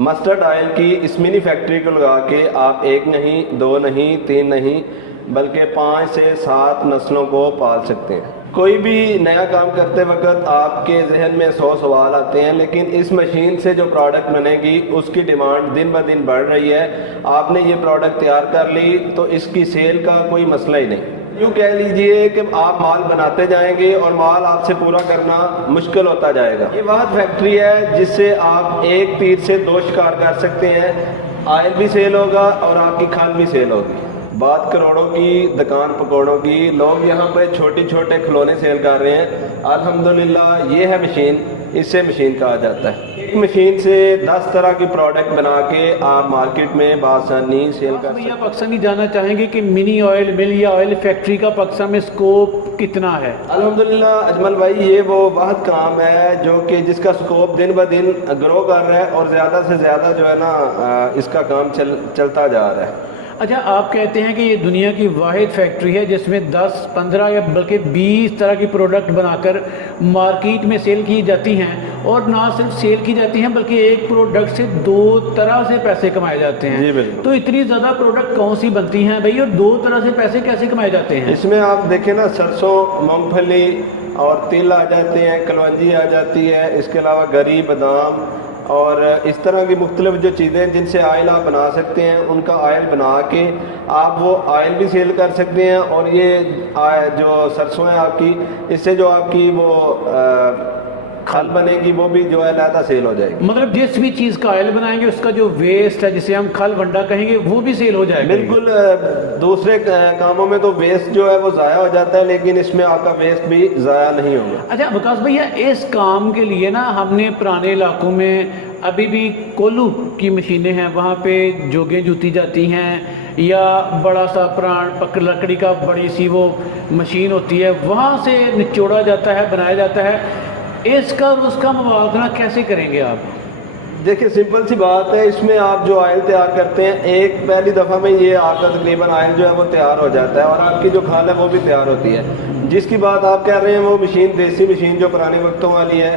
Mustard oil کی اس منی factory کو لگا کے آپ ایک نہیں، دو نہیں، تین نہیں، بلکہ 5 سے 7 نسلوں کو پال سکتے ہیں۔ کوئی بھی نیا کام کرتے وقت آپ کے ذہن میں 100 سوال آتے ہیں، لیکن اس مشین سے جو پروڈکٹ بنے گی اس کی ڈیمانڈ دن بہ دن بڑھ رہی ہے۔ آپ نے یہ پروڈکٹ تیار کر لی تو اس کی سیل کا کوئی مسئلہ ہی نہیں۔ یوں کہہ لیجئے کہ آپ مال بناتے جائیں گے اور مال آپ سے پورا کرنا مشکل ہوتا جائے گا۔ یہ واحد فیکٹری ہے جس سے آپ ایک تیر سے 2 شکار کر سکتے ہیں۔ آئل بھی سیل ہوگا اور آپ کی کھال بھی سیل ہوگی۔ بات کروڑوں کی، دکان پکوڑوں کی، لوگ یہاں پہ چھوٹے چھوٹے کھلونے سیل کر رہے ہیں۔ الحمدللہ یہ ہے مشین، اس سے مشین کہا جاتا ہے۔ ایک مشین سے 10 طرح کی پروڈکٹ بنا کے آپ مارکیٹ میں بآسانی سیل کر سکتے ہیں۔ آپ اکثر نہیں جاننا چاہیں گے کہ منی آئل مل یا آئل فیکٹری کا پاکستان میں سکوپ کتنا ہے؟ الحمدللہ اجمل بھائی، یہ وہ واحد کام ہے جو کہ جس کا سکوپ دن بہ دن گرو کر رہا ہے اور زیادہ سے زیادہ جو ہے نا اس کا کام چلتا جا رہا ہے۔ اچھا، آپ کہتے ہیں کہ یہ دنیا کی واحد فیکٹری ہے جس میں 10، 15 یا بلکہ 20 طرح کی پروڈکٹ بنا کر مارکیٹ میں سیل کی جاتی ہیں، اور نہ صرف سیل کی جاتی ہیں بلکہ ایک پروڈکٹ سے 2 طرح سے پیسے کمائے جاتے ہیں۔ جی بالکل۔ تو اتنی زیادہ پروڈکٹ کون سی بنتی ہیں بھائی، اور 2 طرح سے پیسے کیسے کمائے جاتے ہیں؟ اس میں آپ دیکھیں نا، سرسوں، مونگ پھلی اور تل آ جاتے ہیں، کلونجی آ جاتی ہے، اس کے علاوہ گری، بادام اور اس طرح کی مختلف جو چیزیں جن سے آئل آپ بنا سکتے ہیں، ان کا آئل بنا کے آپ وہ آئل بھی سیل کر سکتے ہیں، اور یہ جو سرسوں ہے آپ کی، اس سے جو آپ کی وہ کھل بنے گی وہ بھی جو ہے علیحدہ سیل ہو جائے گی۔ مطلب جس بھی چیز کا آئل بنائیں گے اس کا جو ویسٹ ہے جسے ہم کھل ونڈا کہیں گے وہ بھی سیل ہو جائے گا۔ بالکل، دوسرے کاموں میں تو ویسٹ جو ہے وہ ضائع ہو جاتا ہے، لیکن اس میں آپ کا ویسٹ بھی ضائع نہیں ہوگا۔ اچھا وکاس بھیا، اس کام کے لیے نا ہم نے پرانے علاقوں میں ابھی بھی کولو کی مشینیں ہیں، وہاں پہ جوگیں جوتی جاتی ہیں، یا بڑا سا لکڑی کا بڑی سی وہ مشین ہوتی ہے، وہاں سے نچوڑا جاتا ہے، بنایا جاتا ہے۔ اس کا اور اس کا موازنہ کیسے کریں گے آپ؟ دیکھیں سمپل سی بات ہے، اس میں آپ جو آئل تیار کرتے ہیں، ایک پہلی دفعہ میں یہ آپ کا تقریباً آئل جو ہے وہ تیار ہو جاتا ہے، اور آپ کی جو کھال ہے وہ بھی تیار ہوتی ہے۔ جس کی بات آپ کہہ رہے ہیں وہ مشین، دیسی مشین جو پرانے وقتوں والی ہے،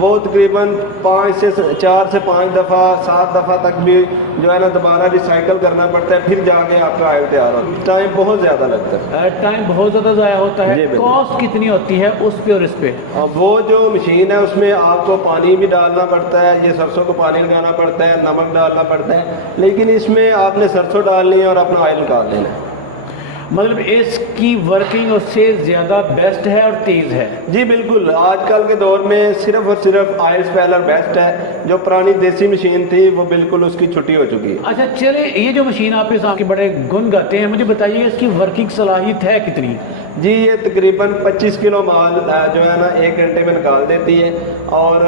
وہ تقریباً 4 سے 5 دفعہ، 7 دفعہ تک بھی جو ہے نا دوبارہ ریسائیکل کرنا پڑتا ہے، پھر جا کے آپ کا آئل تیار ہوتا ہے۔ ٹائم بہت زیادہ لگتا ہے، ٹائم بہت زیادہ ضائع ہوتا ہے۔ جی بالکل۔ کاسٹ کتنی ہوتی ہے اس پہ اور اس پہ؟ وہ جو مشین ہے اس میں آپ کو پانی بھی ڈالنا پڑتا ہے، یہ سرسوں کو پانی لگانا پڑتا ہے، نمک ڈالنا پڑتا ہے، لیکن اس میں آپ نے سرسوں ڈالنی ہے اور اپنا آئل نکال لینا ہے۔ مطلب اس کی ورکنگ اس سے زیادہ بیسٹ ہے اور تیز ہے؟ جی بالکل، آج کل کے دور میں صرف اور صرف آئل اسپیلر بیسٹ ہے۔ جو پرانی دیسی مشین تھی وہ بالکل اس کی چھٹی ہو چکی ہے۔ اچھا چلے، یہ جو مشین آپ اس کے بڑے گن گاتے ہیں، مجھے بتائیے اس کی ورکنگ صلاحیت ہے کتنی؟ جی یہ تقریباً 25 کلو مال جو ہے نا 1 گھنٹے میں نکال دیتی ہے، اور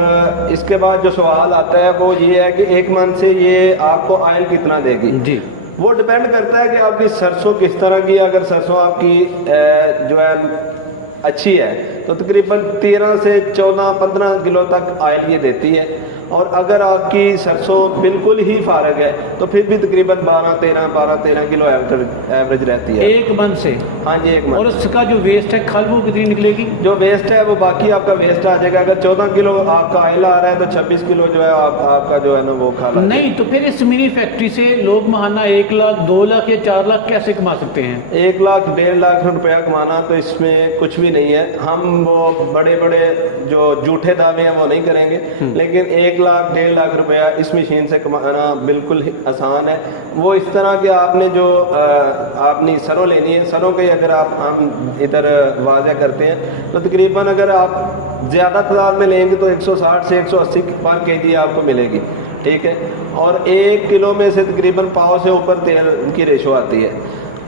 اس کے بعد جو سوال آتا ہے وہ یہ ہے کہ 1 من سے یہ آپ کو آئل کتنا دے گی؟ جی وہ ڈیپینڈ کرتا ہے کہ آپ کی سرسوں کس طرح کی۔ اگر سرسوں آپ کی جو ہے اچھی ہے تو تقریباً 13 سے 14، 15 کلو تک آئل یہ دیتی ہے، اور اگر آپ کی سرسوں بالکل ہی فارغ ہے تو پھر بھی تقریباً 12-13 کلو ایوریج رہتی ہے 1 من سے۔ ہاں جی 1 من۔ اور اس کا جو ویسٹ ہے کھل وہ کتنی نکلے گی؟ جو ویسٹ ہے وہ باقی آپ کا ویسٹ آ جائے گا۔ اگر 14 کلو آپ کا آئل آ رہا ہے تو 26 کلو جو ہے آپ کا جو ہے نا وہ کھالا نہیں تو پھر اس منی فیکٹری سے لوگ ماہانہ 1 لاکھ، 2 لاکھ یا 4 لاکھ کیسے کما سکتے ہیں؟ 1 لاکھ 1.5 لاکھ روپیہ کمانا تو اس میں کچھ بھی نہیں ہے۔ ہم وہ بڑے بڑے جو جھوٹے دعوے ہیں وہ نہیں کریں گے، لیکن 1 لاکھ 1.5 لاکھ روپیہ اس مشین سے کمانا بالکل آسان ہے۔ وہ اس طرح کہ آپ نے جو اپنی سروں لینی ہے، سروں کے اگر ہم ادھر واضح کرتے ہیں تو تقریباً اگر آپ زیادہ تعداد میں لیں گے تو 160 سے 180 پر کے جی آپ کو ملے گی، ٹھیک ہے، اور 1 کلو میں سے تقریباً پاؤ سے اوپر تیل کی ریشو آتی ہے،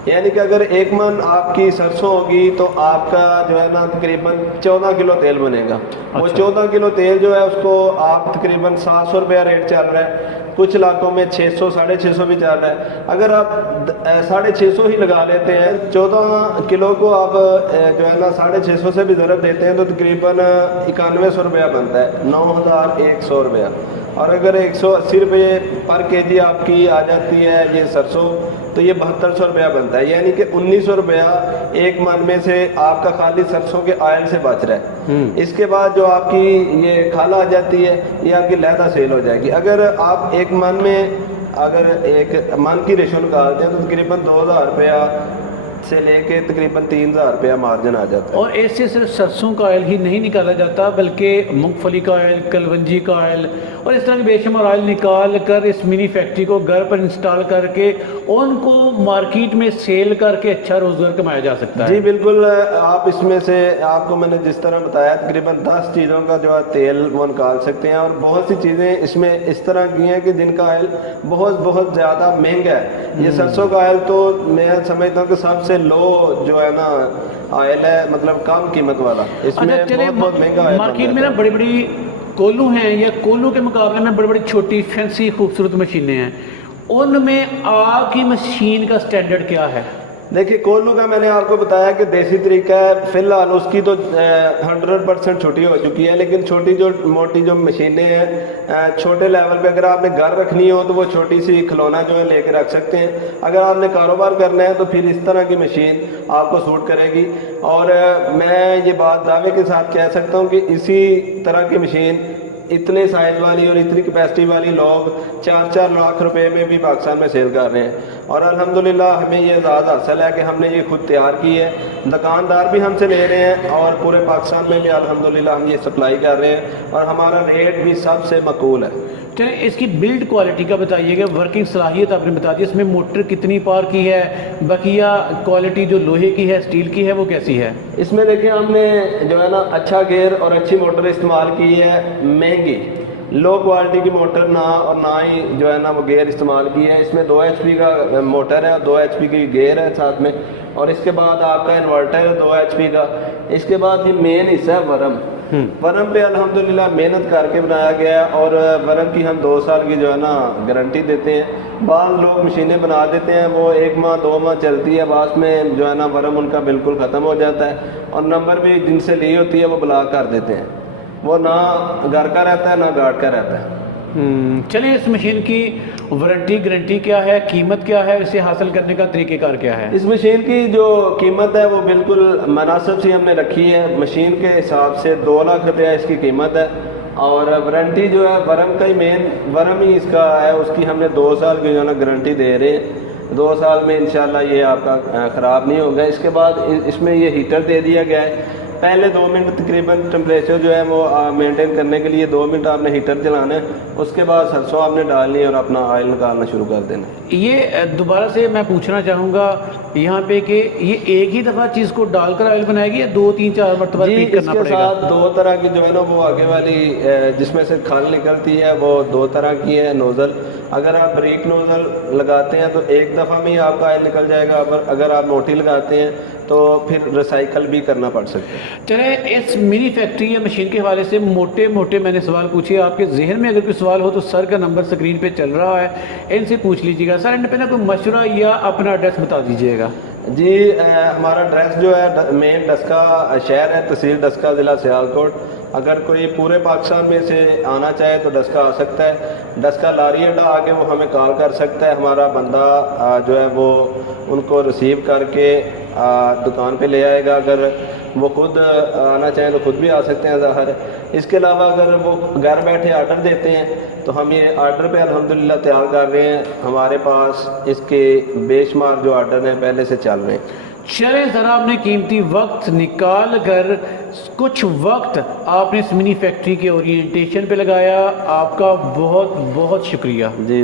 یعنی کہ اگر 1 من آپ کی سرسوں ہوگی تو آپ کا جو ہے نا تقریباً 14 کلو تیل بنے گا۔ وہ 14 کلو تیل جو ہے اس کو آپ تقریباً 700 روپیہ ریٹ چل رہا ہے، کچھ علاقوں میں 600، 650 بھی چل رہا ہے۔ اگر آپ 650 ہی لگا لیتے ہیں، 14 کلو کو آپ جو ہے نا 650 سے بھی ضرب دیتے ہیں تو تقریباً 9100 روپیہ بنتا ہے، 9100 روپیہ۔ اور اگر 180 روپے پر کے جی آپ کی آ جاتی ہے یہ سرسوں تو یہ 7200 روپیہ بنتا ہے، یعنی کہ 1900 روپیہ ایک من میں سے آپ کا خالی سرسوں کے آئل سے بچ رہا ہے۔ اس کے بعد جو آپ کی یہ کھالا آ جاتی ہے یہ آپ کی علیحدہ سیل ہو جائے گی۔ اگر آپ ایک من میں اگر ایک من کی ریشو نکالتے ہیں تو تقریباً 2000 روپیہ سے لے کے تقریباً 3000 روپیہ مارجن آ جاتا ہے۔ اور ایسے صرف سرسوں کا آئل ہی نہیں نکالا جاتا بلکہ مونگ پھلی کا آئل، کلونجی کا آئل اور اس طرح کے بے شمار آئل نکال کر اس منی فیکٹری کو گھر پر انسٹال کر کے ان کو مارکیٹ میں سیل کر کے اچھا روزگار کمایا جا سکتا ہے۔ جی بالکل، آپ اس میں سے آپ کو میں نے جس طرح بتایا تقریباً 10 چیزوں کا جو ہے تیل وہ نکال سکتے ہیں، اور بہت سی چیزیں اس میں اس طرح کی ہیں کہ جن کا آئل بہت زیادہ مہنگا ہے۔ یہ سرسوں کا آئل تو میں سمجھتا ہوں کہ سب سے لو جو ہے نا آئل ہے، مطلب کم قیمت والا، اس میں بہت مہنگا آئل مارکیٹ میں نا بڑی بڑی کولو ہیں یا کولو کے مقابلے میں بڑی بڑی چھوٹی فینسی خوبصورت مشینیں ہیں، ان میں آپ کی مشین کا سٹینڈرڈ کیا ہے؟ دیکھیے کولو کا میں نے آپ کو بتایا کہ دیسی طریقہ ہے، فی الحال اس کی تو 100% چھوٹی ہو چکی ہے، لیکن چھوٹی جو موٹی جو مشینیں ہیں چھوٹے لیول پہ اگر آپ نے گھر رکھنی ہو تو وہ چھوٹی سی کھلونا جو ہے لے کے رکھ سکتے ہیں۔ اگر آپ نے کاروبار کرنا ہے تو پھر اس طرح کی مشین آپ کو سوٹ کرے گی، اور میں یہ بات دعوے کے ساتھ کہہ سکتا ہوں کہ اسی طرح کی مشین اتنے سائز والی اور اتنی کیپیسٹی والی لوگ 4 لاکھ روپے میں بھی پاکستان میں سیل کر رہے ہیں، اور الحمدللہ ہمیں یہ اعزاز حاصل ہے کہ ہم نے یہ خود تیار کی ہے، دکاندار بھی ہم سے لے رہے ہیں اور پورے پاکستان میں بھی الحمدللہ ہم یہ سپلائی کر رہے ہیں، اور ہمارا ریٹ بھی سب سے معقول ہے۔ چلیں اس کی بلڈ کوالٹی کا بتائیے گا، ورکنگ صلاحیت آپ نے بتا دی، اس میں موٹر کتنی پار کی ہے، بقیہ کوالٹی جو لوہے کی ہے اسٹیل کی ہے وہ کیسی ہے؟ اس میں دیکھیں ہم نے جو ہے نا اچھا گیئر اور اچھی موٹر استعمال کی ہے، مہنگی لو کوالٹی کی موٹر اور نہ ہی جو ہے نا وہ گیئر استعمال کی ہے۔ اس میں 2 HP کا موٹر ہے اور 2 HP کی گیئر ہے ساتھ میں، اور اس کے بعد آپ کا انورٹر ہے 2 HP کا۔ اس کے بعد یہ مین حصہ ہے ورم پہ الحمدللہ محنت کر کے بنایا گیا ہے، اور ورم کی ہم 2 سال کی جو ہے نا گارنٹی دیتے ہیں۔ بعض لوگ مشینیں بنا دیتے ہیں وہ 1 ماہ 2 ماہ چلتی ہے، بعض میں جو ہے نا ورم ان کا بالکل ختم ہو جاتا ہے، اور نمبر بھی جن سے لی ہوتی ہے وہ بلاک کر دیتے ہیں، وہ نہ گھر کا رہتا ہے نہ گارڈ کا رہتا ہے۔ چلیں اس مشین کی وارنٹی گارنٹی کیا ہے، قیمت کیا ہے، اسے حاصل کرنے کا طریقہ کار کیا ہے؟ اس مشین کی جو قیمت ہے وہ بالکل مناسب سی ہم نے رکھی ہے، مشین کے حساب سے 2 لاکھ روپیہ اس کی قیمت ہے، اور وارنٹی جو ہے ورم کا ہی مین ورم ہی اس کا ہے، اس کی ہم نے 2 سال کی جو ہے نا گارنٹی دے رہے ہیں۔ 2 سال میں انشاءاللہ یہ آپ کا خراب نہیں ہوگا۔ اس کے بعد اس میں یہ ہیٹر دے دیا گیا ہے، پہلے 2 منٹ تقریباً ٹمپریچر جو ہے وہ مینٹین کرنے کے لیے 2 منٹ آپ نے ہیٹر چلانا ہے، اس کے بعد سرسوں آپ نے ڈالنی ہے اور اپنا آئل نکالنا شروع کر دینا ہے۔ یہ دوبارہ سے میں پوچھنا چاہوں گا یہاں پہ کہ یہ ایک ہی دفعہ چیز کو ڈال کر آئل بنائے گی یا 2 3 4 مرتبہ ریپیٹ کرنا اس پڑے کے گا؟ ساتھ 2 طرح کی جو ہے نا وہ آگے والی جس میں سے کھال نکلتی ہے وہ 2 طرح کی ہے نوزل۔ اگر آپ بریک نوزل لگاتے ہیں تو ایک دفعہ میں ہی آپ کا آئل نکل جائے گا، اگر آپ موٹی لگاتے ہیں تو پھر ریسائیکل بھی کرنا پڑ سکتا ہے۔ چلیں اس منی فیکٹری یا مشین کے حوالے سے موٹے میں نے سوال پوچھے، آپ کے ذہن میں اگر کوئی سوال ہو تو سر کا نمبر سکرین پہ چل رہا ہے، ان سے پوچھ لیجیے گا۔ سر ان پہ نا کوئی مشورہ یا اپنا ایڈریس بتا دیجیے گا۔ جی ہمارا ایڈریس جو ہے مین ڈسکا شہر ہے، تحصیل ڈسکا، ضلع سیالکوٹ۔ اگر کوئی پورے پاکستان میں سے آنا چاہے تو ڈسکا آ سکتا ہے، ڈسکا لاری اڈا آ کے وہ ہمیں کال کر سکتا ہے، ہمارا بندہ جو ہے وہ ان کو ریسیو کر کے دکان پہ لے آئے گا۔ اگر وہ خود آنا چاہیں تو خود بھی آ سکتے ہیں ظاہر ہے۔ اس کے علاوہ اگر وہ گھر بیٹھے آرڈر دیتے ہیں تو ہم یہ آرڈر پہ الحمدللہ تیار کر رہے ہیں، ہمارے پاس اس کے بے شمار جو آرڈر ہیں پہلے سے چل رہے ہیں۔ چلیں ذرا آپ نے قیمتی وقت نکال کر کچھ وقت آپ نے اس منی فیکٹری کے اورینٹیشن پہ لگایا، آپ کا بہت بہت شکریہ۔ جی